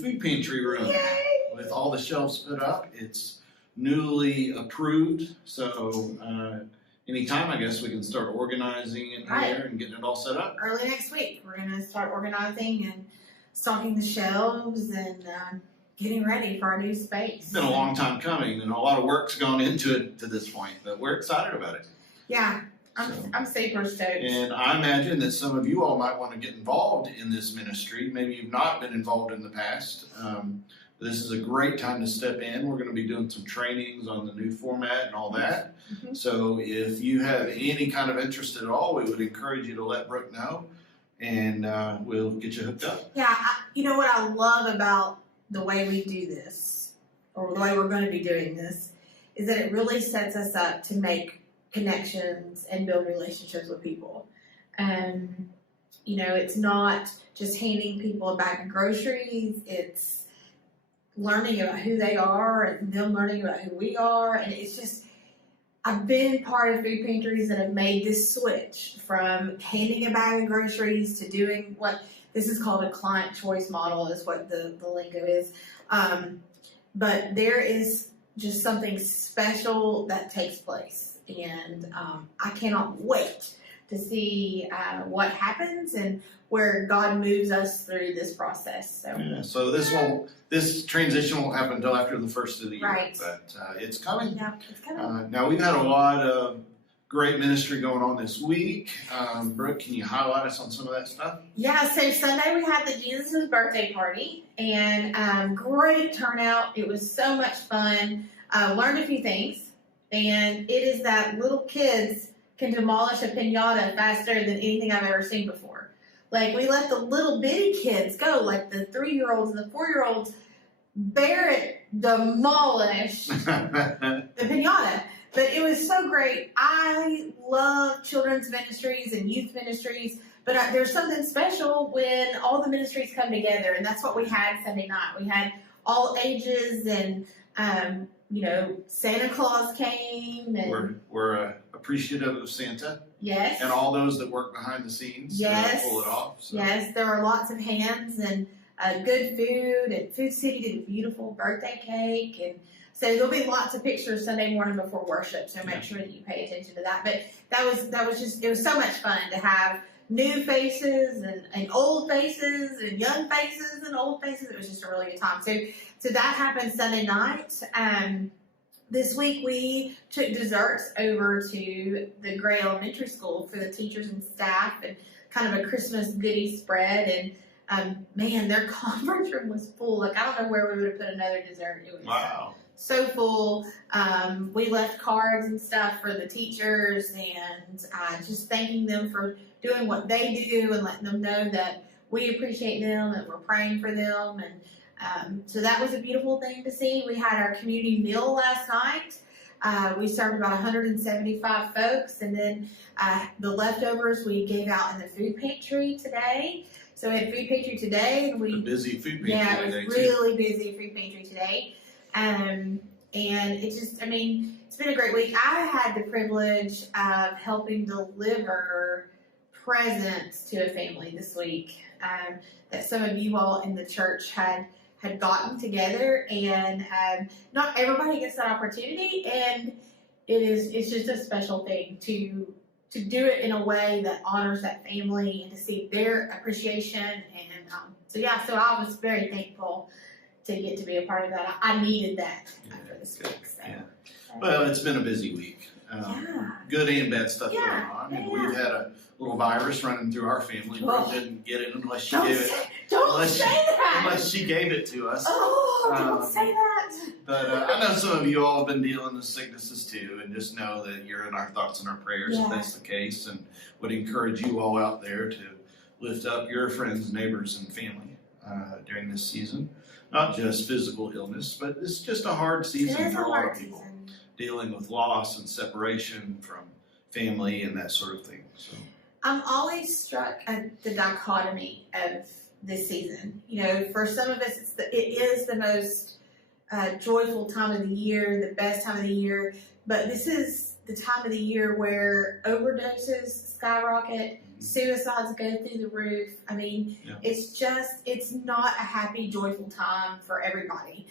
food pantry room. Yay! With all the shelves put up. It's newly approved, so anytime I guess we can start organizing it there and getting it all set up. Early next week, we're gonna start organizing and stocking the shelves and getting ready for our new space. It's been a long time coming, and a lot of work's gone into it to this point, but we're excited about it. Yeah, I'm super stoked. And I imagine that some of you all might want to get involved in this ministry. Maybe you've not been involved in the past. This is a great time to step in. We're going to be doing some trainings on the new format and all that. Mm-hmm. So if you have any kind of interest at all, we would encourage you to let Brooke know, and we'll get you hooked up. Yeah, you know what I love about the way we do this, or the way we're going to be doing this, is that it really sets us up to make connections and build relationships with people. You know, it's not just handing people a bag of groceries, it's learning about who they are and them learning about who we are. And it's just, I've been part of food pantries that have made this switch from handing a bag of groceries to doing what this is called a client choice model, is what the lingo is. But there is just something special that takes place. And I cannot wait to see what happens and where God moves us through this process. So this transition won't happen until after the first of the year, right. But it's coming. Yeah, it's coming. Now we've had a lot of great ministry going on this week. Brooke, can you highlight us on some of that stuff? Yeah, so Sunday we had the Jesus' birthday party, and great turnout. It was so much fun. Learned a few things, and it is that little kids can demolish a piñata faster than anything I've ever seen before. Like, we let the little bitty kids go, like the 3-year-olds and the 4-year-olds, Barrett demolish the piñata. But it was so great. I love children's ministries and youth ministries, but there's something special when all the ministries come together, and that's what we had Sunday night. We had all ages, and you know, Santa Claus came, and we're appreciative of Santa. Yes. And all those that work behind the scenes yes. to pull it off. So. Yes, there were lots of hands and good food, and Food City did a beautiful birthday cake, and so there'll be lots of pictures Sunday morning before worship, so make sure that you pay attention to that. But that was just, it was so much fun to have new faces and old faces and young faces and old faces. It was just a really good time. So that happened Sunday night. This week we took desserts over to the Gray Elementary School for the teachers and staff, and kind of a Christmas goodie spread. And man, their conference room was full. Like, I don't know where we would have put another dessert. It was wow. So full. We left cards and stuff for the teachers, and just thanking them for doing what they do and letting them know that we appreciate them and we're praying for them. And so that was a beautiful thing to see. We had our community meal last night. We served about 175 folks, and then the leftovers we gave out in the food pantry today. So we had food pantry today, and a busy food pantry yeah, today, it was really busy food pantry today. And it just, I mean, it's been a great week. I had the privilege of helping deliver presents to a family this week that some of you all in the church had gotten together, and not everybody gets that opportunity, and it's just a special thing to do it in a way that honors that family and to see their appreciation. And so I was very thankful to get to be a part of that. I needed that after this week. So. Yeah. Well, it's been a busy week. Good and bad stuff going on. And we've had a little virus running through our family. We didn't get it unless she gave it. Don't say that. Unless she gave it to us. Oh, don't say that. But I know some of you all have been dealing with sicknesses too, and just know that you're in our thoughts and our prayers if that's the case, and would encourage you all out there to lift up your friends, neighbors, and family during this season. Not just physical illness, but it's just a hard season for a lot of people. Dealing with loss and separation from family and that sort of thing. So I'm always struck at the dichotomy of this season. You know, for some of us, it is the most joyful time of the year, the best time of the year, but this is the time of the year where overdoses skyrocket, Suicides go through the roof. I mean, it's not a happy, joyful time for everybody.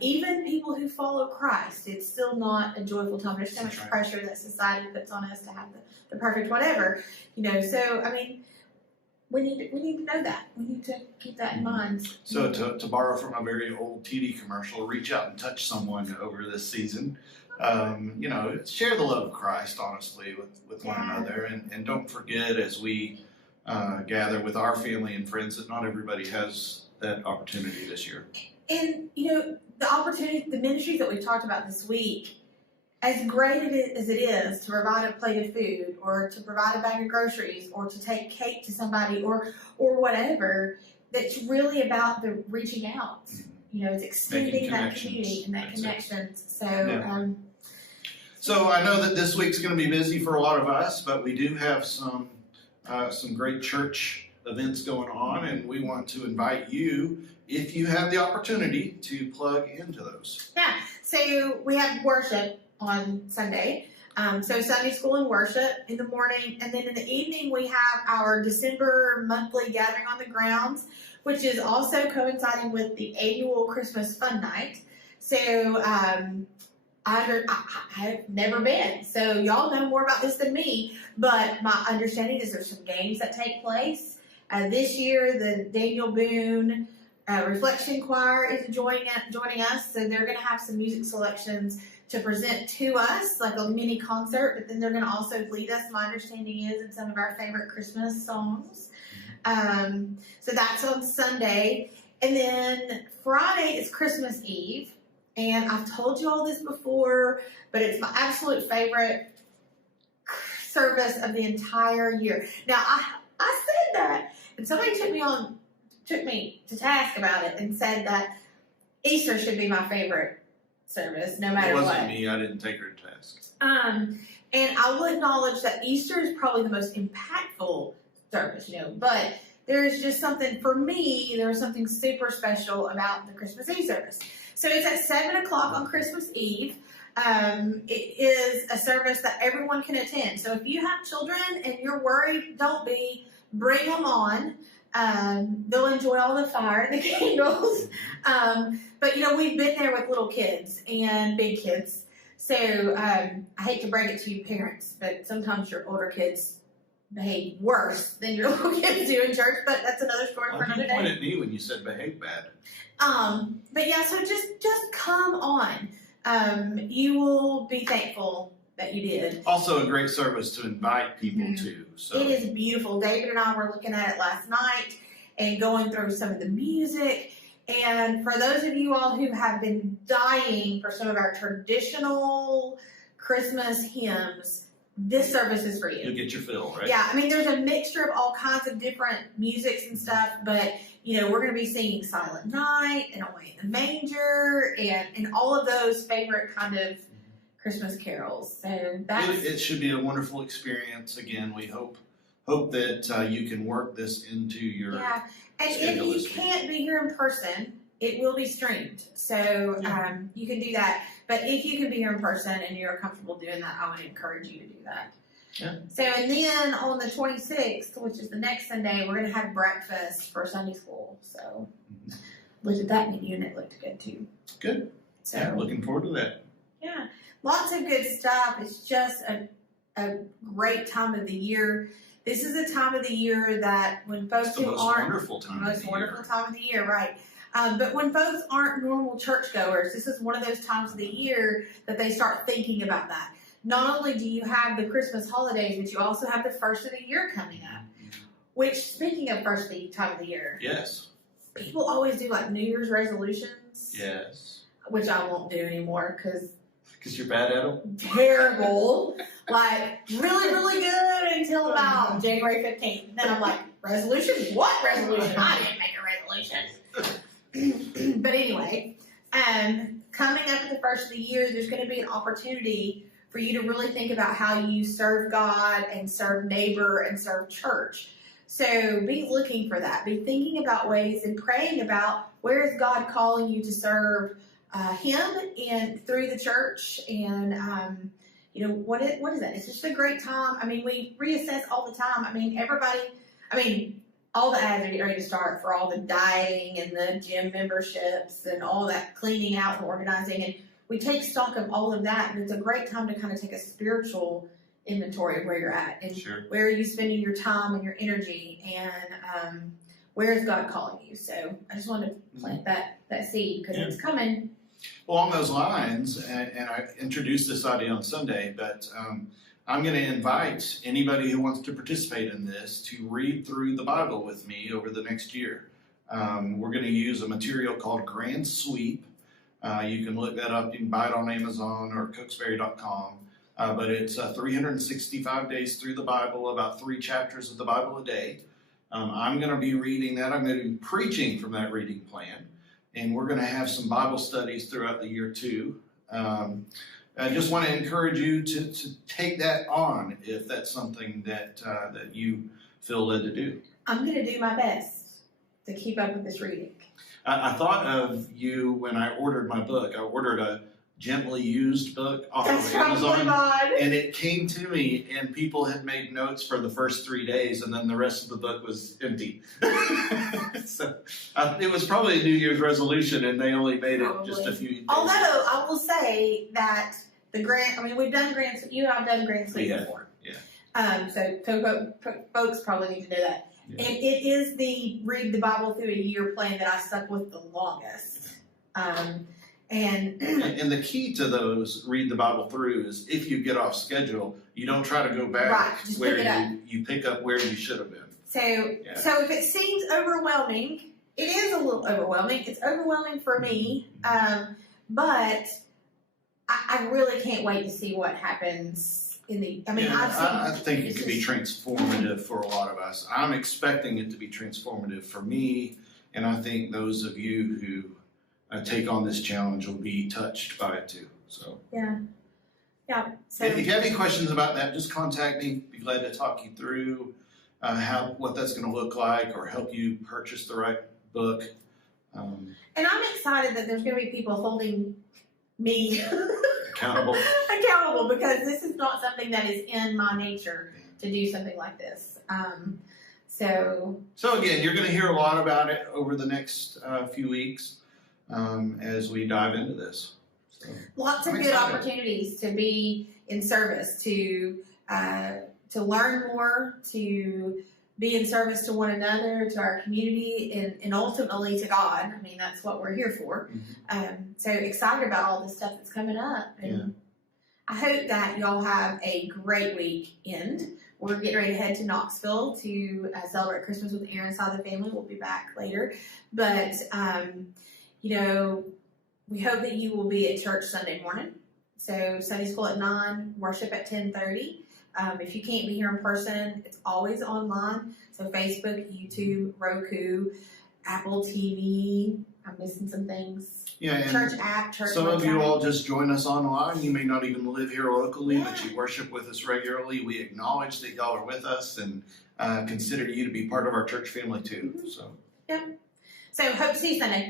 Even people who follow Christ, it's still not a joyful time. There's so much pressure that society puts on us to have the perfect whatever, so, I mean, we need to know that. We need to keep that in mind. So to borrow from a very old TV commercial, reach out and touch someone over this season. Share the love of Christ, honestly, with one another. And don't forget, as we gather with our family and friends, that not everybody has that opportunity this year. And, the opportunity, the ministries that we've talked about this week, as great as it is to provide a plate of food or to provide a bag of groceries or to take cake to somebody or whatever, that's really about the reaching out. It's extending that community and that connections. So, So I know that this week's going to be busy for a lot of us, but we do have some great church events going on, and we want to invite you, if you have the opportunity, to plug into those. Yeah, so we have worship on Sunday. So Sunday school and worship in the morning, and then in the evening we have our December monthly gathering on the grounds, which is also coinciding with the annual Christmas fun night. So I've never been, so y'all know more about this than me, but my understanding is there's some games that take place. This year, the Daniel Boone Reflection Choir is joining us, so they're going to have some music selections to present to us, like a mini concert, but then they're going to also lead us, my understanding is, in some of our favorite Christmas songs. So that's on Sunday. And then Friday is Christmas Eve. And I've told you all this before, but it's my absolute favorite service of the entire year. Now, I said that, and somebody took me to task about it and said that Easter should be my favorite service, no matter what. It wasn't me. I didn't take her to task. And I will acknowledge that Easter is probably the most impactful service, but there's just something, for me, there's something super special about the Christmas Eve service. So it's at 7 o'clock on Christmas Eve. It is a service that everyone can attend. So if you have children and you're worried, don't be. Bring them on. They'll enjoy all the fire and the candles. But we've been there with little kids and big kids. So I hate to break it to you parents, but sometimes your older kids behave worse than your little kids do in church, but that's another story for another day. You pointed at me when you said behave bad. But yeah, so just come on. You will be thankful that you did. Also a great service to invite people to. So it is beautiful. David and I were looking at it last night and going through some of the music. And for those of you all who have been dying for some of our traditional Christmas hymns, this service is for you. You'll get your fill, right? Yeah, I mean, there's a mixture of all kinds of different musics and stuff, but, we're going to be singing Silent Night and Away in the Manger and all of those favorite kind of Christmas carols. So it should be a wonderful experience. Again, we hope that you can work this into your and if you can't be here in person, it will be streamed. So you can do that. But if you can be here in person and you're comfortable doing that, I would encourage you to do that. Yeah. So, and then on the 26th, which is the next Sunday, we're going to have breakfast for Sunday school. So, looked at that menu and it looked good too. Good. So, looking forward to that. Yeah. Lots of good stuff. It's just a great time of the year. This is a time of the year that when folks who aren't wonderful time most wonderful time of the year, right? But when folks aren't normal churchgoers, this is one of those times of the year that they start thinking about that. Not only do you have the Christmas holidays, but you also have the first of the year coming up. Which, speaking of first time of the year, yes, people always do like New Year's resolutions. Yes, which I won't do anymore because you're bad at them. Terrible, like really, really good until about January 15th. Then I'm like, resolution? What resolution? I didn't make a resolution. But anyway, coming up at the first of the year, there's going to be an opportunity for you to really think about how you serve God and serve neighbor and serve church. So be looking for that. Be thinking about ways and praying about where is God calling you to serve Him and through the church, and what is that? It's just a great time. I mean, we reassess all the time. I mean, all the ads are getting ready to start for all the dieting and the gym memberships and all that cleaning out and organizing. And we take stock of all of that. And it's a great time to kind of take a spiritual inventory of where you're at and where are you spending your time and your energy, and where is God calling you. So I just wanted to plant that seed because it's coming. Well, along those lines, and I introduced this idea on Sunday, but I'm going to invite anybody who wants to participate in this to read through the Bible with me over the next year. We're going to use a material called Grand Sweep. You can look that up. You can buy it on Amazon or Cooksbury.com. But it's 365 days through the Bible, about 3 chapters of the Bible a day. I'm going to be reading that. I'm going to be preaching from that reading plan. And we're going to have some Bible studies throughout the year too. I just want to encourage you to take that on if that's something that you feel led to do. I'm going to do my best to keep up with this reading. I thought of you when I ordered my book. I ordered a gently used book off of Amazon, and it came to me, and people had made notes for the first 3 days, and then the rest of the book was empty. So it was probably a New Year's resolution, and they only made it just a few days. Although I will say that we've done you and I've done Grand Sweep before. Yeah. So folks probably need to know that. Yeah. And it is the read the Bible through a year plan that I stuck with the longest. And the key to those read the Bible through is if you get off schedule, you don't try to go back where you pick up where you should have been. So if it seems overwhelming, it is a little overwhelming. It's overwhelming for me, but I really can't wait to see what happens in the. I think it could be transformative for a lot of us. I'm expecting it to be transformative for me, and I think those of you who take on this challenge will be touched by it too. So So if you have any questions about that, just contact me. Be glad to talk you through what that's going to look like, or help you purchase the right book. And I'm excited that there's going to be people holding me accountable, because this is not something that is in my nature to do something like this. So again, you're going to hear a lot about it over the next few weeks. As we dive into this. So, lots of good opportunities to be in service, to learn more, to be in service to one another, to our community, and ultimately to God. I mean, that's what we're here for. Mm-hmm. So excited about all the stuff that's coming up. And I hope that y'all have a great weekend. We're getting ready to head to Knoxville to celebrate Christmas with Aaron's side of the family. We'll be back later. But we hope that you will be at church Sunday morning. So Sunday school at 9, worship at 10:30. If you can't be here in person, it's always online. So Facebook, YouTube, Roku, Apple TV. I'm missing some things. Yeah, church app, church some website. of you all just join us online. You may not even live here locally, but you worship with us regularly. We acknowledge that y'all are with us and consider you to be part of our church family too. So. Yep. So hope to see you Sunday.